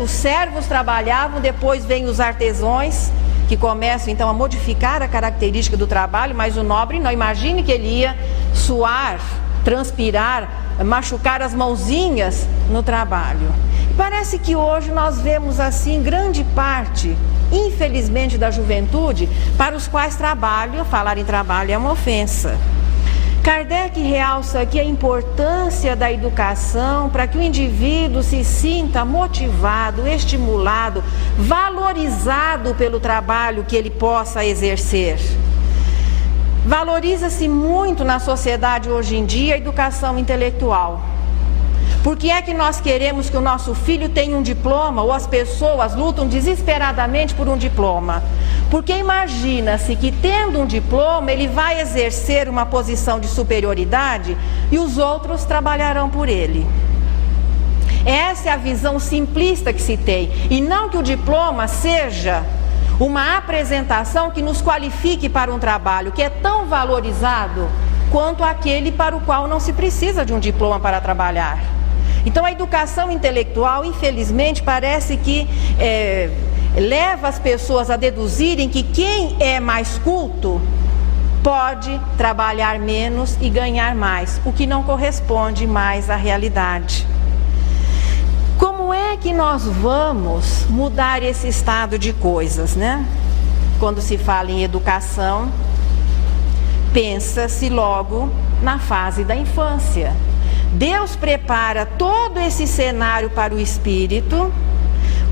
Os servos trabalhavam, depois vêm os artesãos, que começam então a modificar a característica do trabalho, mas o nobre não. Imagine que ele ia suar, transpirar, machucar as mãozinhas no trabalho. Parece que hoje nós vemos assim grande parte, infelizmente, da juventude para os quais falar em trabalho é uma ofensa. Kardec realça aqui a importância da educação para que o indivíduo se sinta motivado, estimulado, valorizado pelo trabalho que ele possa exercer. Valoriza-se muito na sociedade hoje em dia a educação intelectual. Por que é que nós queremos que o nosso filho tenha um diploma, ou as pessoas lutam desesperadamente por um diploma? Porque imagina-se que tendo um diploma ele vai exercer uma posição de superioridade e os outros trabalharão por ele. Essa é a visão simplista que se tem, e não que o diploma seja uma apresentação que nos qualifique para um trabalho que é tão valorizado quanto aquele para o qual não se precisa de um diploma para trabalhar. Então a educação intelectual, infelizmente, parece que leva as pessoas a deduzirem que quem é mais culto pode trabalhar menos e ganhar mais, o que não corresponde mais à realidade. Como é que nós vamos mudar esse estado de coisas, né? Quando se fala em educação, pensa-se logo na fase da infância. Deus prepara todo esse cenário para o espírito,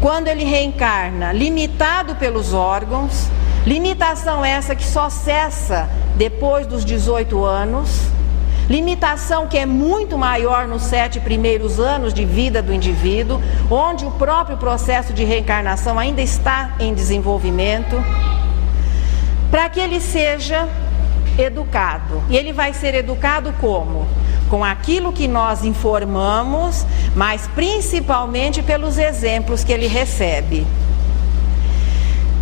quando ele reencarna, limitado pelos órgãos, limitação essa que só cessa depois dos 18 anos, limitação que é muito maior nos 7 primeiros anos de vida do indivíduo, onde o próprio processo de reencarnação ainda está em desenvolvimento, para que ele seja educado. E ele vai ser educado como? Com aquilo que nós informamos, mas principalmente pelos exemplos que ele recebe.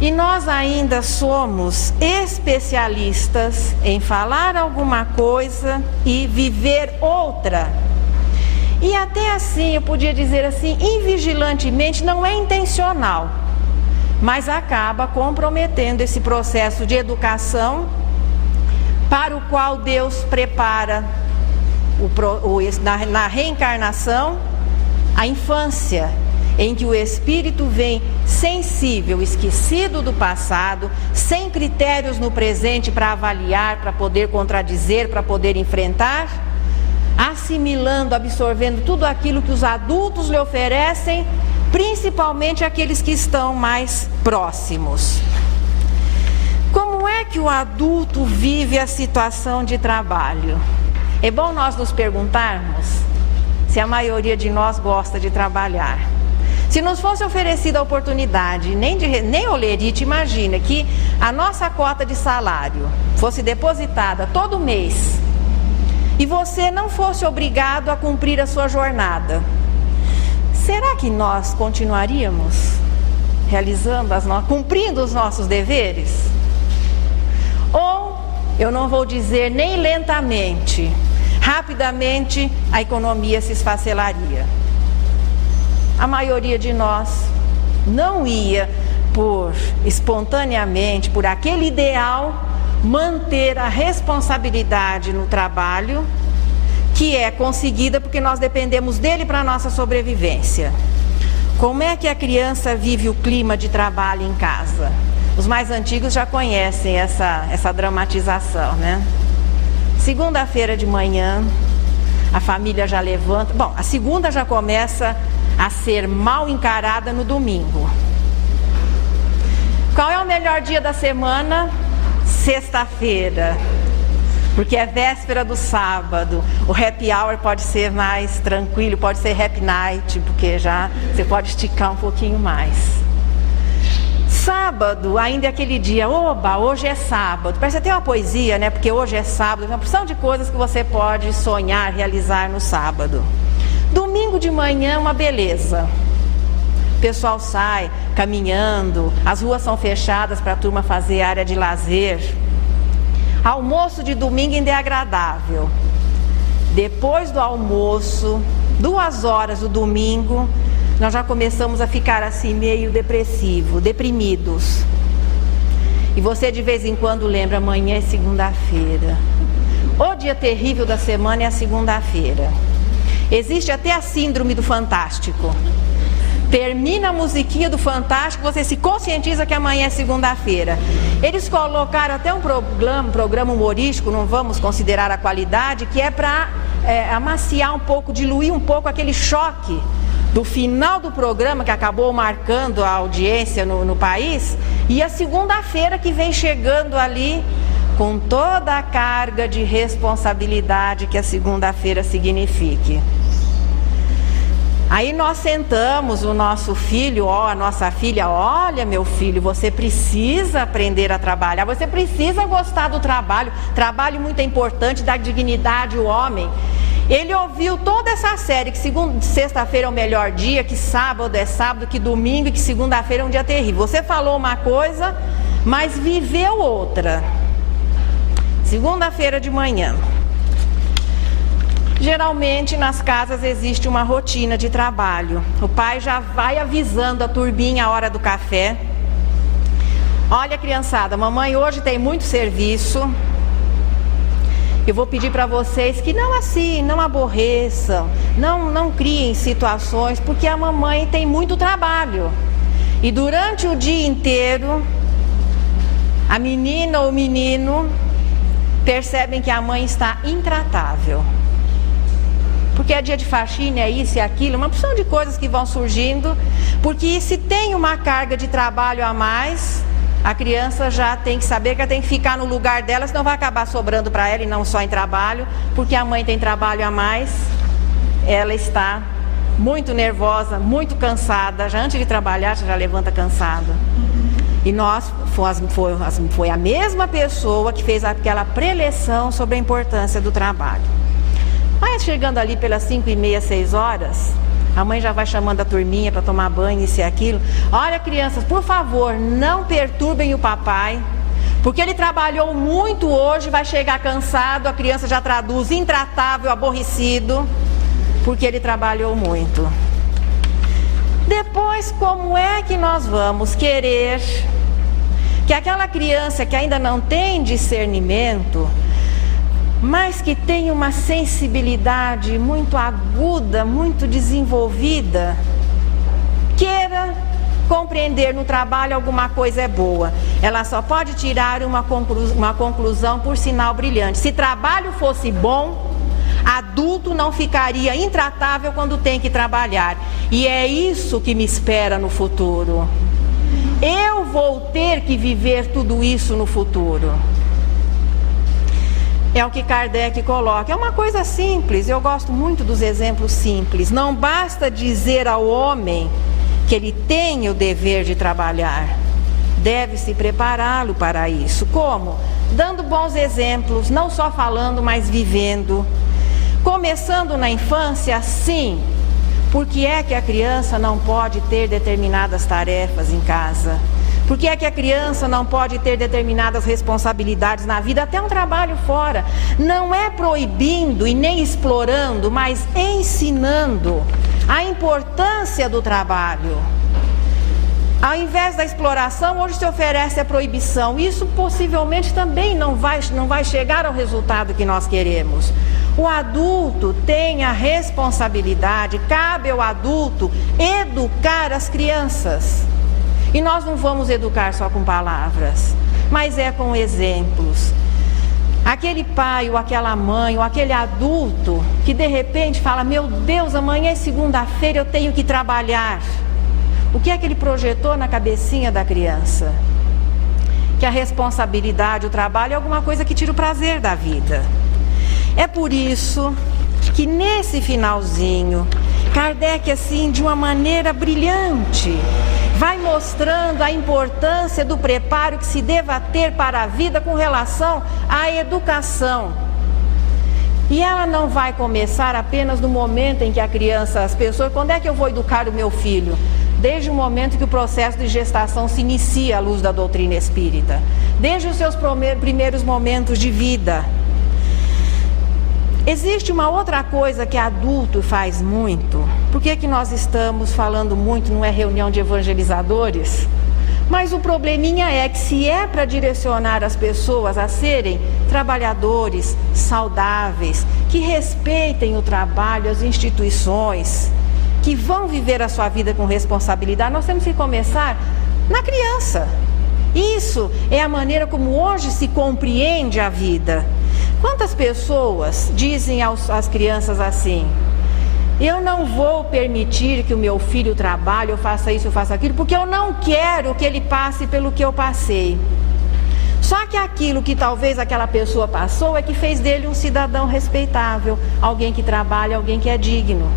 E nós ainda somos especialistas em falar alguma coisa e viver outra. E até assim, eu podia dizer assim, invigilantemente, não é intencional, mas acaba comprometendo esse processo de educação para o qual Deus prepara na reencarnação, a infância, em que o espírito vem sensível, esquecido do passado, sem critérios no presente para avaliar, para poder contradizer, para poder enfrentar, assimilando, absorvendo tudo aquilo que os adultos lhe oferecem, principalmente aqueles que estão mais próximos. Como é que o adulto vive a situação de trabalho? É bom nós nos perguntarmos se a maioria de nós gosta de trabalhar. Se nos fosse oferecida a oportunidade, nem olerite, imagina que a nossa cota de salário fosse depositada todo mês e você não fosse obrigado a cumprir a sua jornada, será que nós continuaríamos cumprindo os nossos deveres? Ou, eu não vou dizer nem lentamente, rapidamente a economia se esfacelaria. A maioria de nós não ia espontaneamente, por aquele ideal, manter a responsabilidade no trabalho, que é conseguida porque nós dependemos dele para a nossa sobrevivência. Como é que a criança vive o clima de trabalho em casa? Os mais antigos já conhecem essa dramatização, né? Segunda-feira de manhã, a família já levanta. Bom, a segunda já começa a ser mal encarada no domingo. Qual é o melhor dia da semana? Sexta-feira, porque é véspera do sábado. O happy hour pode ser mais tranquilo, pode ser happy night, porque já você pode esticar um pouquinho mais. Sábado, ainda é aquele dia, oba, hoje é sábado. Parece até uma poesia, né? Porque hoje é sábado, tem uma porção de coisas que você pode sonhar, realizar no sábado. Domingo de manhã, uma beleza. O pessoal sai caminhando, as ruas são fechadas para a turma fazer área de lazer. Almoço de domingo ainda é agradável. Depois do almoço, 2 horas do domingo, nós já começamos a ficar assim meio deprimidos. E você de vez em quando lembra, amanhã é segunda-feira. O dia terrível da semana é a segunda-feira. Existe até a síndrome do Fantástico. Termina a musiquinha do Fantástico, você se conscientiza que amanhã é segunda-feira. Eles colocaram até um programa humorístico, não vamos considerar a qualidade, que é para amaciar um pouco, diluir um pouco aquele choque do final do programa, que acabou marcando a audiência no país, e a segunda-feira que vem chegando ali com toda a carga de responsabilidade que a segunda-feira signifique. Aí nós sentamos o nosso filho, a nossa filha, olha meu filho, você precisa aprender a trabalhar, você precisa gostar do trabalho, trabalho muito importante, dá dignidade ao homem. Ele ouviu toda essa série, que sexta-feira é o melhor dia, que sábado é sábado, que domingo e que segunda-feira é um dia terrível. Você falou uma coisa, mas viveu outra. Segunda-feira de manhã. Geralmente nas casas existe uma rotina de trabalho. O pai já vai avisando a turminha a hora do café. Olha, criançada, mamãe hoje tem muito serviço. Eu vou pedir para vocês que não aborreçam, não criem situações, porque a mamãe tem muito trabalho. E durante o dia inteiro, a menina ou o menino percebem que a mãe está intratável. Porque é dia de faxina, é isso e aquilo, uma porção de coisas que vão surgindo, porque se tem uma carga de trabalho a mais, a criança já tem que saber que ela tem que ficar no lugar dela, senão vai acabar sobrando para ela e não só em trabalho, porque a mãe tem trabalho a mais, ela está muito nervosa, muito cansada, já antes de trabalhar já levanta cansada. E foi a mesma pessoa que fez aquela preleção sobre a importância do trabalho. Mas chegando ali pelas 5h30, 6 horas, a mãe já vai chamando a turminha para tomar banho, isso e aquilo. Olha, crianças, por favor, não perturbem o papai, porque ele trabalhou muito hoje, vai chegar cansado, a criança já traduz intratável, aborrecido, porque ele trabalhou muito. Depois, como é que nós vamos querer que aquela criança que ainda não tem discernimento, mas que tem uma sensibilidade muito aguda, muito desenvolvida, queira compreender no trabalho alguma coisa é boa? Ela só pode tirar uma conclusão por sinal brilhante. Se trabalho fosse bom, adulto não ficaria intratável quando tem que trabalhar. E é isso que me espera no futuro. Eu vou ter que viver tudo isso no futuro. É o que Kardec coloca. É uma coisa simples, eu gosto muito dos exemplos simples. Não basta dizer ao homem que ele tem o dever de trabalhar. Deve-se prepará-lo para isso. Como? Dando bons exemplos, não só falando, mas vivendo. Começando na infância, sim. Por que é que a criança não pode ter determinadas tarefas em casa? Por que é que a criança não pode ter determinadas responsabilidades na vida, até um trabalho fora? Não é proibindo e nem explorando, mas ensinando a importância do trabalho. Ao invés da exploração, hoje se oferece a proibição. Isso possivelmente também não vai chegar ao resultado que nós queremos. O adulto tem a responsabilidade, cabe ao adulto educar as crianças. E nós não vamos educar só com palavras, mas é com exemplos. Aquele pai ou aquela mãe ou aquele adulto que de repente fala: meu Deus, amanhã é segunda-feira, eu tenho que trabalhar. O que é que ele projetou na cabecinha da criança? Que a responsabilidade, o trabalho é alguma coisa que tira o prazer da vida. É por isso que nesse finalzinho, Kardec, assim, de uma maneira brilhante, vai mostrando a importância do preparo que se deva ter para a vida com relação à educação. E ela não vai começar apenas no momento em que a criança, as pessoas, quando é que eu vou educar o meu filho? Desde o momento que o processo de gestação se inicia à luz da doutrina espírita. Desde os seus primeiros momentos de vida. Existe uma outra coisa que adulto faz muito. Por que nós estamos falando muito, não é reunião de evangelizadores? Mas o probleminha é que se é para direcionar as pessoas a serem trabalhadores saudáveis, que respeitem o trabalho, as instituições, que vão viver a sua vida com responsabilidade, nós temos que começar na criança. Isso é a maneira como hoje se compreende a vida. Quantas pessoas dizem às crianças assim: eu não vou permitir que o meu filho trabalhe, eu faça isso, eu faça aquilo, porque eu não quero que ele passe pelo que eu passei. Só que aquilo que talvez aquela pessoa passou é que fez dele um cidadão respeitável, alguém que trabalha, alguém que é digno.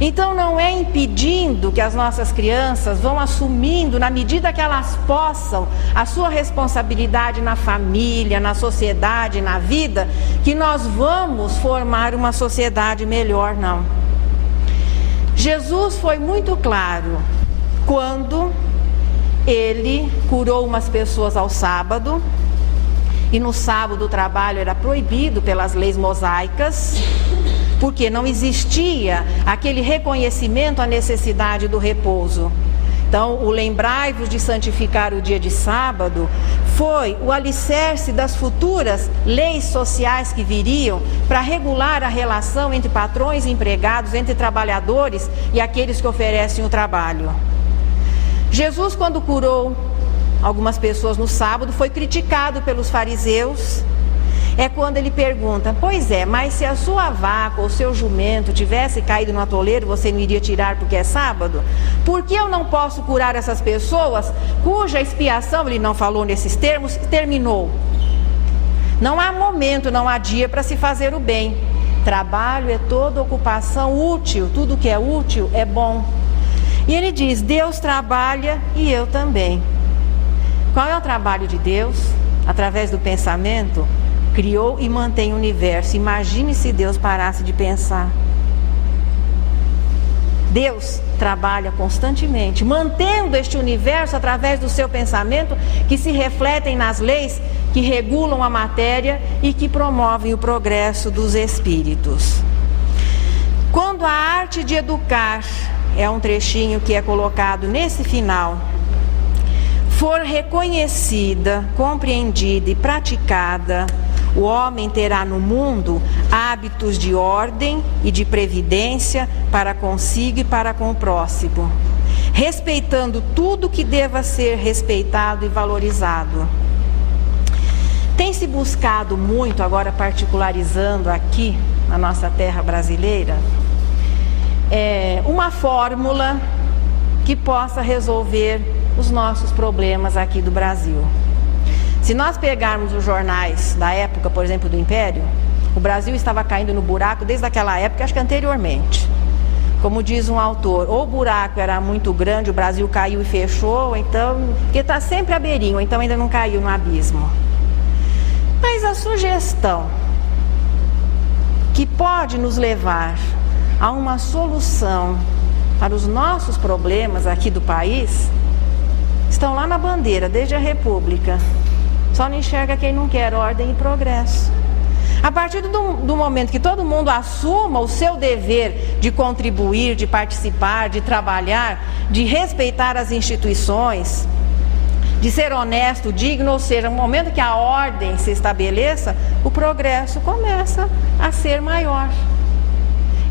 Então não é impedindo que as nossas crianças vão assumindo, na medida que elas possam, a sua responsabilidade na família, na sociedade, na vida, que nós vamos formar uma sociedade melhor, não. Jesus foi muito claro quando ele curou umas pessoas ao sábado, e no sábado o trabalho era proibido pelas leis mosaicas, porque não existia aquele reconhecimento à necessidade do repouso. Então, o lembrai-vos de santificar o dia de sábado foi o alicerce das futuras leis sociais que viriam para regular a relação entre patrões e empregados, entre trabalhadores e aqueles que oferecem o trabalho. Jesus, quando curou algumas pessoas no sábado, foi criticado pelos fariseus. É quando ele pergunta: pois é, mas se a sua vaca ou seu jumento tivesse caído no atoleiro, você não iria tirar porque é sábado? Por que eu não posso curar essas pessoas cuja expiação, ele não falou nesses termos, terminou? Não há momento, não há dia para se fazer o bem. Trabalho é toda ocupação útil, tudo que é útil é bom. E ele diz: Deus trabalha e eu também. Qual é o trabalho de Deus? Através do pensamento, criou e mantém o universo. Imagine se Deus parasse de pensar. Deus trabalha constantemente, mantendo este universo através do seu pensamento, que se refletem nas leis que regulam a matéria e que promovem o progresso dos espíritos. Quando a arte de educar, é um trechinho que é colocado nesse final, for reconhecida, compreendida e praticada, o homem terá no mundo hábitos de ordem e de previdência para consigo e para com o próximo, respeitando tudo que deva ser respeitado e valorizado. Tem se buscado muito, agora particularizando aqui na nossa terra brasileira, uma fórmula que possa resolver os nossos problemas aqui do Brasil. Se nós pegarmos os jornais da época, por exemplo, do Império, o Brasil estava caindo no buraco desde aquela época, acho que anteriormente. Como diz um autor, ou o buraco era muito grande, o Brasil caiu e fechou, ou então, porque está sempre à beirinha, ou então ainda não caiu no abismo. Mas a sugestão que pode nos levar a uma solução para os nossos problemas aqui do país, estão lá na bandeira, desde a República. Só não enxerga quem não quer ordem e progresso. A partir do momento que todo mundo assuma o seu dever de contribuir, de participar, de trabalhar, de respeitar as instituições, de ser honesto, digno, ou seja, no momento que a ordem se estabeleça, o progresso começa a ser maior.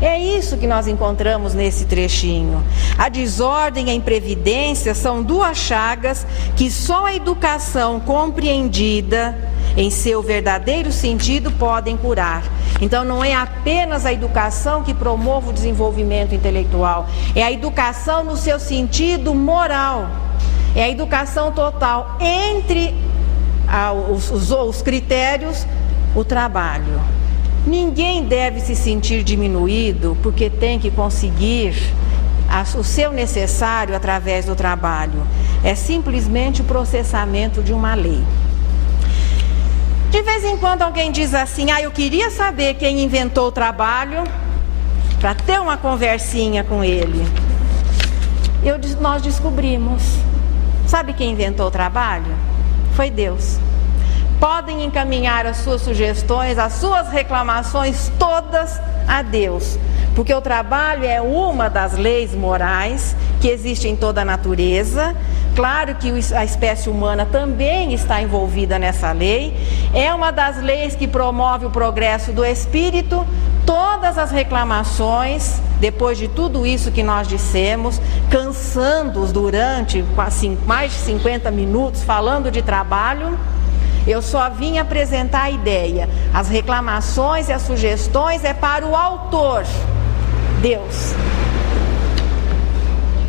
É isso que nós encontramos nesse trechinho. A desordem e a imprevidência são duas chagas que só a educação compreendida em seu verdadeiro sentido podem curar. Então não é apenas a educação que promove o desenvolvimento intelectual, é a educação no seu sentido moral. É a educação total entre os critérios, o trabalho. Ninguém deve se sentir diminuído porque tem que conseguir o seu necessário através do trabalho. É simplesmente o processamento de uma lei. De vez em quando alguém diz assim, eu queria saber quem inventou o trabalho para ter uma conversinha com ele. Nós descobrimos. Sabe quem inventou o trabalho? Foi Deus. Podem encaminhar as suas sugestões, as suas reclamações todas a Deus, porque o trabalho é uma das leis morais que existe em toda a natureza. Claro que a espécie humana também está envolvida nessa lei. É uma das leis que promove o progresso do espírito. Todas as reclamações, depois de tudo isso que nós dissemos, cansando-os durante mais de 50 minutos falando de trabalho, eu só vim apresentar a ideia. As reclamações e as sugestões é para o autor, Deus.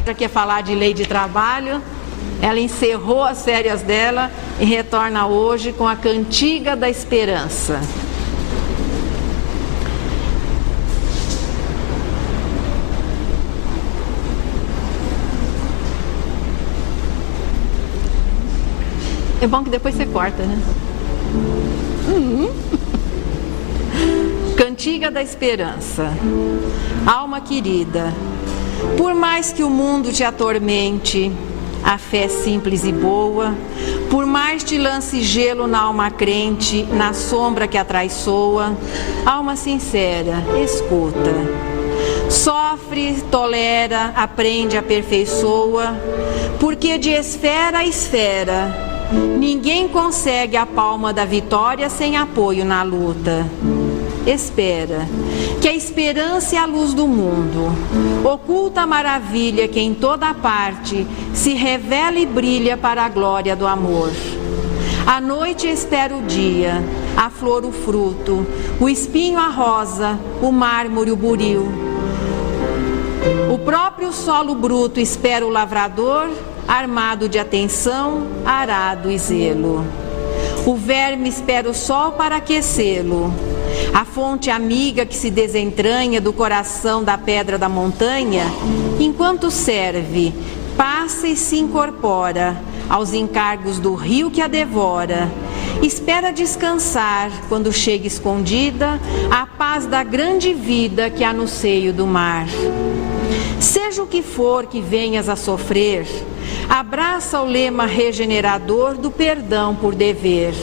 Já quer falar de lei de trabalho, ela encerrou as férias dela e retorna hoje com a Cantiga da Esperança. É bom que depois você corta, né? Cantiga da Esperança. Alma querida, por mais que o mundo te atormente, a fé simples e boa, por mais te lance gelo na alma crente, na sombra que atraiçoa, alma sincera, escuta. Sofre, tolera, aprende, aperfeiçoa, porque de esfera a esfera, ninguém consegue a palma da vitória sem apoio na luta. Espera, que a esperança é a luz do mundo, oculta a maravilha que em toda parte se revela e brilha para a glória do amor. A noite espera o dia, a flor o fruto, o espinho a rosa, o mármore o buril. O próprio solo bruto espera o lavrador, armado de atenção, arado e zelo. O verme espera o sol para aquecê-lo. A fonte amiga que se desentranha do coração da pedra da montanha, enquanto serve, passa e se incorpora aos encargos do rio que a devora. Espera descansar, quando chega escondida, a paz da grande vida que há no seio do mar. Seja o que for que venhas a sofrer, abraça o lema regenerador do perdão por dever.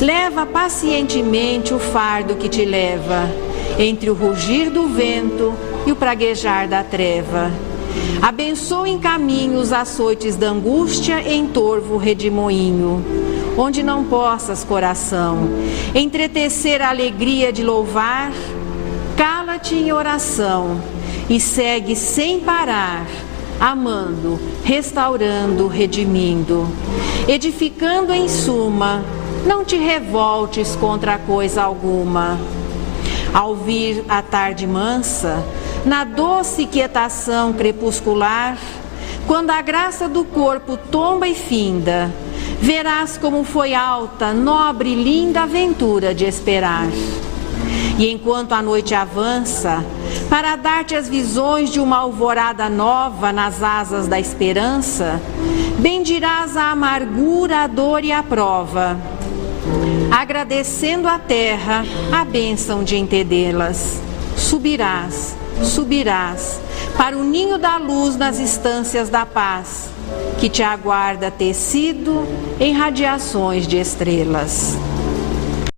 Leva pacientemente o fardo que te leva, entre o rugir do vento e o praguejar da treva. Abençoa em caminho os açoites da angústia em torvo redemoinho, onde não possas, coração, entretecer a alegria de louvar. Cala-te em oração e segue sem parar, amando, restaurando, redimindo, edificando em suma. Não te revoltes contra coisa alguma. Ao vir a tarde mansa, na doce quietação crepuscular, quando a graça do corpo tomba e finda, verás como foi alta, nobre e linda aventura de esperar. E enquanto a noite avança, para dar-te as visões de uma alvorada nova nas asas da esperança, bendirás a amargura, a dor e a prova. agradecendo à terra a bênção de entendê-las. Subirás, subirás, para o ninho da luz nas estâncias da paz, que te aguarda tecido em radiações de estrelas.